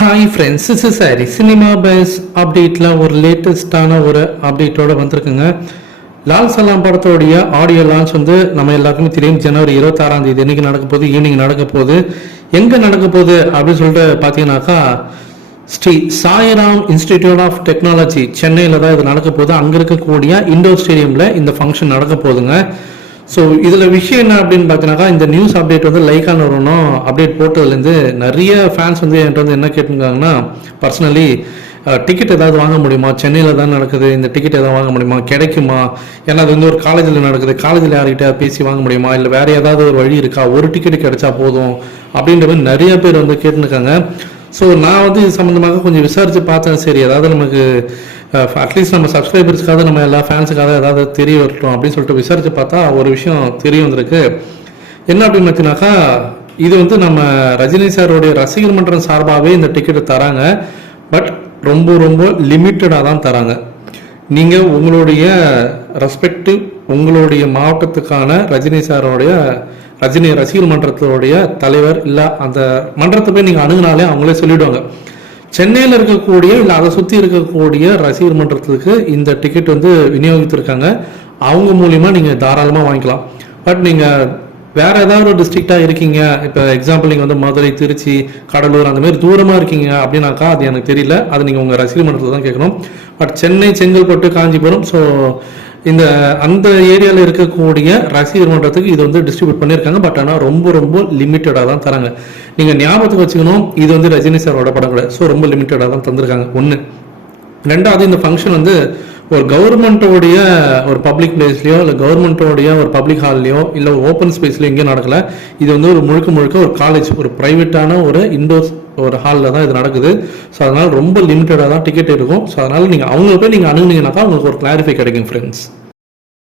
Hi friends is sorry cinema base அப்டேட்டில் ஒரு லேட்டஸ்டான ஒரு அப்டேட்டோட வந்திருக்குங்க. லால் சலாம் படத்தோடைய ஆடியோ லான்ச் வந்து நம்ம எல்லாருக்குமே தெரியும். ஜனவரி இருபத்தாறாம் தேதி இன்னைக்கு நடக்க போகுது ஈவினிங் நடக்க போகுது. எங்கே நடக்க போகுது அப்படின்னு சொல்லிட்டு பார்த்தீங்கன்னாக்கா Sri Sairam institute of technology சென்னையில் தான் இது நடக்க போகுது. அங்கே இருக்கக்கூடிய இண்டோர் ஸ்டேடியமில் இந்த ஃபங்க்ஷன் நடக்க போகுதுங்க. ஸோ இதில் விஷயம் என்ன அப்படின்னு பார்த்தீங்கன்னாக்கா இந்த நியூஸ் அப்டேட் வந்து லைக்கான வரணும் அப்டேட் போட்டதுலேருந்து நிறைய ஃபேன்ஸ் வந்து என்கிட்ட வந்து என்ன கேட்டுருக்காங்கன்னா பர்சனலி டிக்கெட் ஏதாவது வாங்க முடியுமா? சென்னையில் தான் நடக்குது. இந்த டிக்கெட் ஏதாவது வாங்க முடியுமா? கிடைக்குமா? ஏன்னா அது வந்து ஒரு காலேஜில் நடக்குது. காலேஜில் யார்கிட்ட பேசி வாங்க முடியுமா? இல்லை வேறு ஏதாவது ஒரு வழி இருக்கா? ஒரு டிக்கெட் கிடைச்சா போதும் அப்படின்ற மாதிரி நிறைய பேர் வந்து கேட்டுருக்காங்க. ஸோ நான் வந்து இது சம்மந்தமாக கொஞ்சம் விசாரித்து பார்த்தேன். சரி ஏதாவது நமக்கு அட்லீஸ்ட் நம்ம சப்ஸ்கிரைபர்ஸ்க்காக நம்ம எல்லா ஃபேன்ஸுக்காக ஏதாவது தெரிய வரட்டும் அப்படின்னு சொல்லிட்டு விசாரித்து பார்த்தா ஒரு விஷயம் தெரிய வந்திருக்கு. என்ன அப்படின்னு பார்த்தீங்கன்னாக்கா இது வந்து நம்ம ரஜினி சாரோடைய ரசிகர் மன்றம் சார்பாகவே இந்த டிக்கெட்டை தராங்க. பட் ரொம்ப ரொம்ப லிமிட்டடாக தான் தராங்க. நீங்கள் உங்களுடைய ரெஸ்பெக்டிவ் உங்களுடைய மாவட்டத்துக்கான ரஜினி சாரோடைய ரஜினி ரசிகர் மன்றத்தோடைய தலைவர் இல்லை அந்த மன்றத்தை போய் நீங்கள் அணுகுனாலே அவங்களே சொல்லிவிடுவாங்க சென்னையில் இருக்கக்கூடிய இல்லை அதை சுற்றி இருக்கக்கூடிய ரசிகர் மன்றத்துக்கு இந்த டிக்கெட் வந்து விநியோகித்திருக்காங்க. அவங்க மூலியமாக நீங்கள் தாராளமாக வாங்கிக்கலாம். பட் நீங்கள் வேற ஏதாவது ஒரு டிஸ்ட்ரிக்டா இருக்கீங்க? இப்போ எக்ஸாம்பிள் நீங்கள் வந்து மதுரை திருச்சி கடலூர் அந்த மாதிரி தூரமாக இருக்கீங்க அப்படின்னாக்கா அது எனக்கு தெரியல. அது நீங்கள் உங்கள் ரசிகர் மன்றத்தில் தான் கேட்கணும். பட் சென்னை செங்கல்பட்டு காஞ்சிபுரம் ஸோ இந்த அந்த ஏரியாவில் இருக்கக்கூடிய ரசிகர் மன்றத்துக்கு இது வந்து டிஸ்ட்ரிபியூட் பண்ணியிருக்காங்க. பட் ஆனால் ரொம்ப ரொம்ப லிமிட்டடாக தான் தராங்க. நீங்கள் ஞாபகத்துக்கு வச்சுக்கணும் இது வந்து ரஜினி சாரோட படம் கூட ஸோ ரொம்ப லிமிட்டடாக தான் தந்திருக்காங்க. ஒன்று ரெண்டாவது இந்த ஃபங்க்ஷன் வந்து ஒரு கவர்மெண்ட்டோடைய ஒரு பப்ளிக் பிளேஸ்லையோ இல்லை கவர்மெண்ட்டோடைய ஒரு பப்ளிக் ஹால்லையோ இல்லை ஒரு ஓப்பன் ஸ்பேஸ்லையோ எங்கேயும் நடக்கல. இது வந்து ஒரு முழுக்க முழுக்க ஒரு காலேஜ் ஒரு ப்ரைவேட்டான ஒரு இண்டோர் ஒரு ஹாலில் தான் இது நடக்குது. ஸோ அதனால் ரொம்ப லிமிட்டடாக தான் டிக்கெட் இருக்கும் ஸோ அதனால் நீங்கள் அவங்கள போய் நீங்கள் அணுகுனீங்கன்னாக்கா உங்களுக்கு ஒரு கிளாரிஃபை கிடைக்கும் ஃப்ரெண்ட்ஸ்